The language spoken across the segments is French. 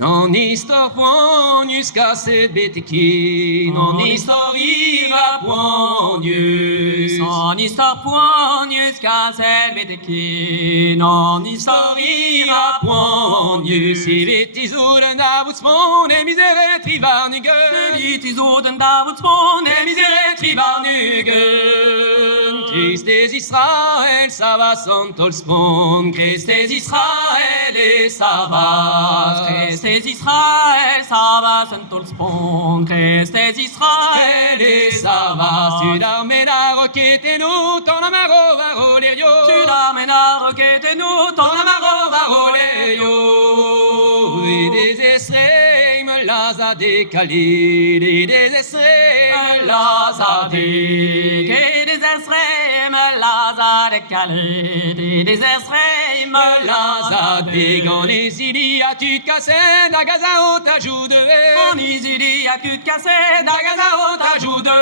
Non histoire point jusqu'à cette bête qui non historira point nus. Non histoire point jusqu'à cette bête qui non historira point nus. Si vitis uden Davudsmon et misere trivarnugen. Vitis uden Davudsmon et misere trivarnugen. Christes Israël, Savas Antolspon. Christes Israël et Savas. Christes Israël, Savas Antolspon. Christes Israël et Savas. Tu l'amènes à roquette nous, ton amaro va rouler yo. Tu l'amènes à roquette nous, ton amaro va rouler yo. Et des esrei me las a décalé, et des esrei me las a décalé. Et des esrei me las a décalé, et des esrei me las a décalé. En Isilia tu te cassais, d'Agaza au tajou de En Isilia tu te cassais, d'Agaza au tajou de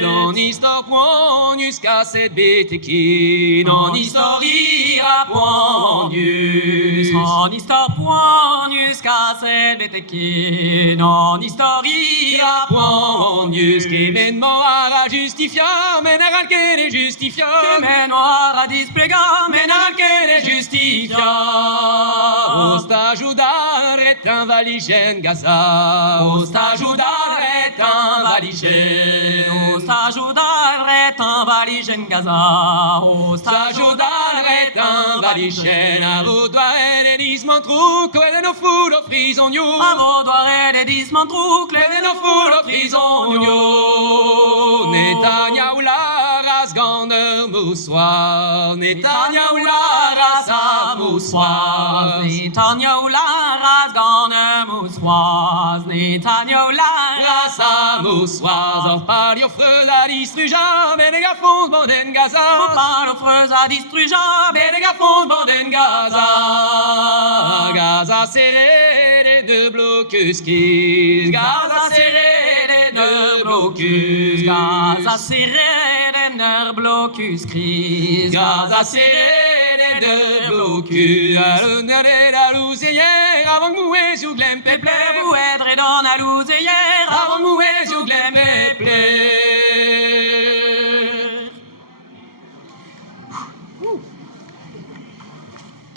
non histoire point jusqu'à cette bête qui non historira point nus. Non histoire point jusqu'à cette bête qui non historira point nus. Qui mène noir à justifiant, mais n'a qu'elle est justifiant. Que mène noir à displégar, mais n'a qu'elle est justifiant. Au stage où d'arrêt un valigène Gaza. Au stage où d'arrêt un valigène. Au stage où d'arrêt un valigène Gaza. Au stage où d'arrêt un valigène. À vos doigts et des dismantrous, que nos foules aux frison nous. À vos doigts et des dismantrous, que nos foules aux frison nous. Netanyahu la race gander moussoir. Netanyahu la race à moussoir. Netanyahu la race gander moussoir. Netanyahu la race à moussoir. Of par yo freuza distruja, mais les gars font banden Gaza. Of par yo freuza distruja, mais les gars font banden Gaza. Gaza serré les deux blocus qui. Gaza serré les deux blocus. Gaza serré les deux blocus crise. Gaza serré les deux blocus. À l'honneur de la lousière, avant que mouais sous glem peuple. Vous aiderez dans la lousière.